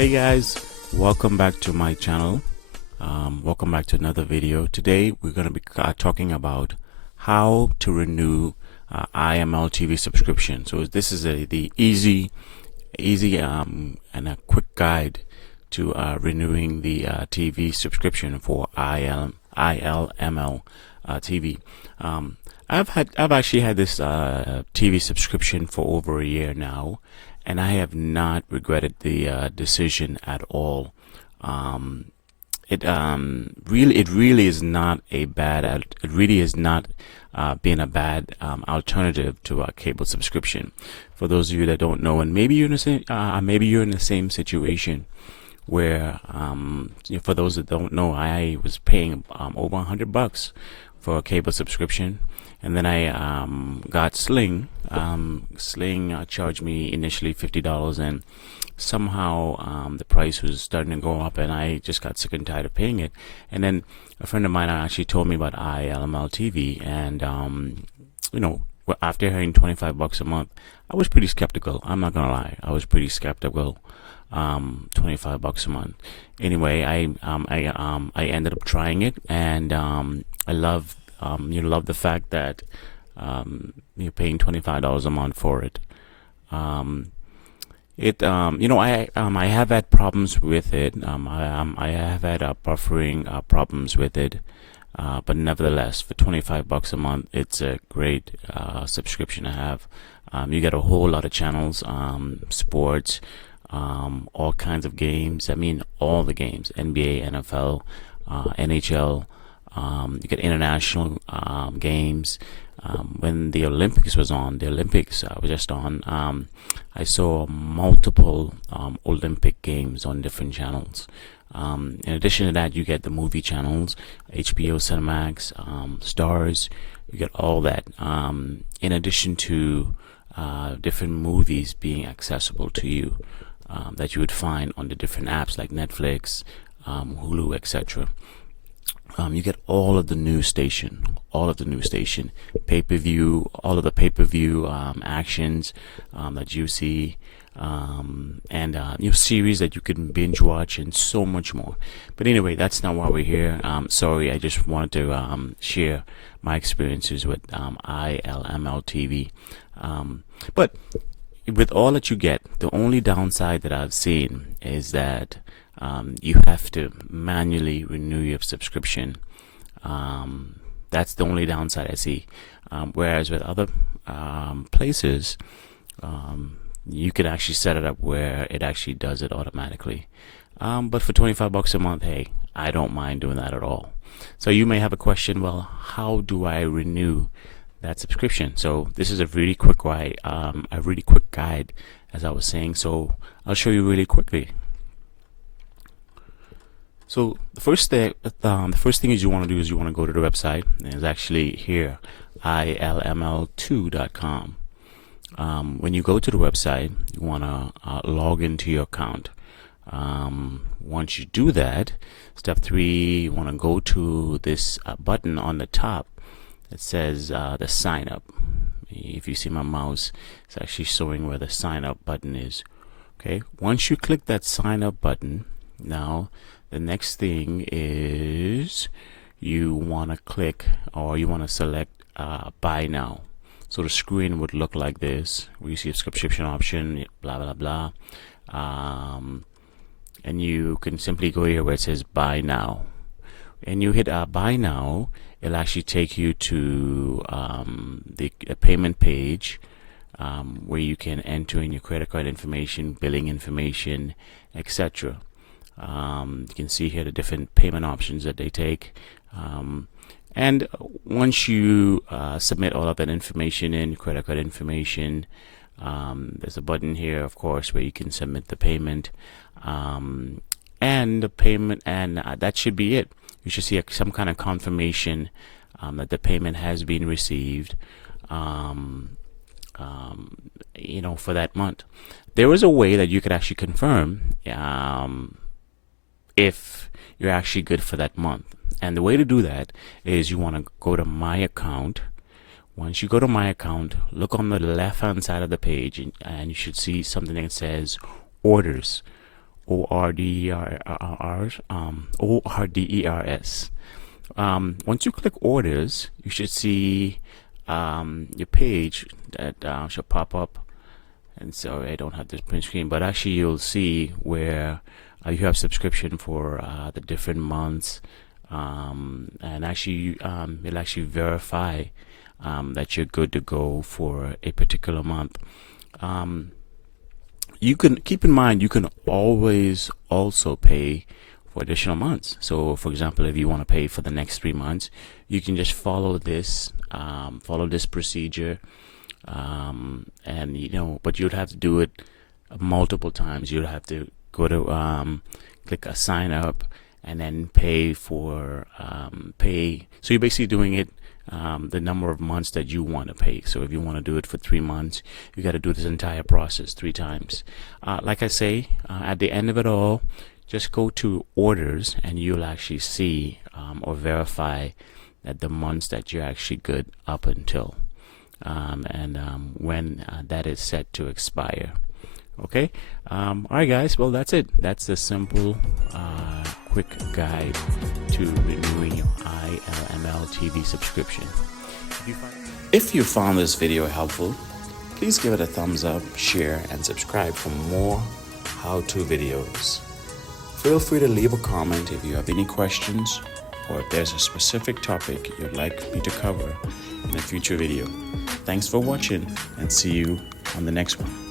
Hey guys, welcome back to my channel. Welcome back to another video. Today we're going to be talking about how to renew ILML TV subscription. So this is the easy and a quick guide to renewing the TV subscription for ILML TV. I've actually had this TV subscription for over a year now, and I have not regretted the decision at all. It really is not a bad. It really is not being a bad alternative to a cable subscription. For those of you that don't know, and maybe you're in the same situation where, for those that don't know, I was paying over $100 for a cable subscription, and then I got Sling. Sling charged me initially $50, and somehow the price was starting to go up, and I just got sick and tired of paying it. And then a friend of mine actually told me about ILML TV, and after hearing $25 a month, I was pretty skeptical. I'm not gonna lie, I was pretty skeptical. $25 a month. Anyway, I ended up trying it, and I love the fact that you're paying $25 a month for it. I have had problems with it. I have had buffering problems with it, but nevertheless, for $25 a month, it's a great subscription to have. You get a whole lot of channels, sports, all kinds of games. I mean, all the games: NBA, NFL, NHL. You get international games. When the Olympics was on, was just on, I saw multiple Olympic games on different channels. In addition to that, you get the movie channels, HBO, Cinemax, Stars. You get all that. In addition to different movies being accessible to you that you would find on the different apps like Netflix, Hulu, etc. You get all of the news station, pay-per-view, all of the pay-per-view actions that you see, and series that you can binge watch, and so much more. But anyway, that's not why we're here. Sorry, I just wanted to share my experiences with ILML TV. But with all that you get, the only downside that I've seen is that you have to manually renew your subscription. That's the only downside I see. Whereas with other places, you could actually set it up where it actually does it automatically. But for $25 a month, hey, I don't mind doing that at all. So you may have a question, well, how do I renew that subscription? So this is a really quick guide, as I was saying. So I'll show you really quickly. So the first thing is you want to do is you want to go to the website. And it's actually here, ilml2.com. When you go to the website, you want to log into your account. Once you do that, step 3, you want to go to this button on the top that says the sign up. If you see my mouse, it's actually showing where the sign up button is. Okay, once you click that sign up button, now the next thing is you want to click, or you want to select buy now. So the screen would look like this, where you see a subscription option, blah blah blah, and you can simply go here where it says buy now, and you hit buy now. It'll actually take you to the payment page, where you can enter in your credit card information, billing information, etc. You can see here the different payment options that they take, and once you submit all of that information in, credit card information, there's a button here, of course, where you can submit the payment, and the payment, and that should be it. You should see some kind of confirmation that the payment has been received, for that month. There is a way that you could actually confirm if you're actually good for that month. And the way to do that is you want to go to My Account. Once you go to My Account, look on the left hand side of the page, and you should see something that says Orders. ORDERS. Once you click orders, you should see your page that should pop up. And so I don't have this print screen, but actually you'll see where you have subscription for the different months, and actually it'll actually verify that you're good to go for a particular month. You can keep in mind you can always also pay for additional months. So for example, if you want to pay for the next 3 months, you can just follow this procedure, and but you'd have to do it multiple times. You'd have to go to click a sign up and then pay for so you're basically doing it the number of months that you want to pay. So if you want to do it for 3 months, you got to do this entire process 3 times. Like I say, at the end of it all, just go to orders and you'll actually see or verify that the months that you're actually good up until when that is set to expire. Okay. All right, guys. Well, that's it. That's a simple, quick guide to renewing your ILML TV subscription. If you found this video helpful, please give it a thumbs up, share, and subscribe for more how-to videos. Feel free to leave a comment if you have any questions or if there's a specific topic you'd like me to cover in a future video. Thanks for watching, and see you on the next one.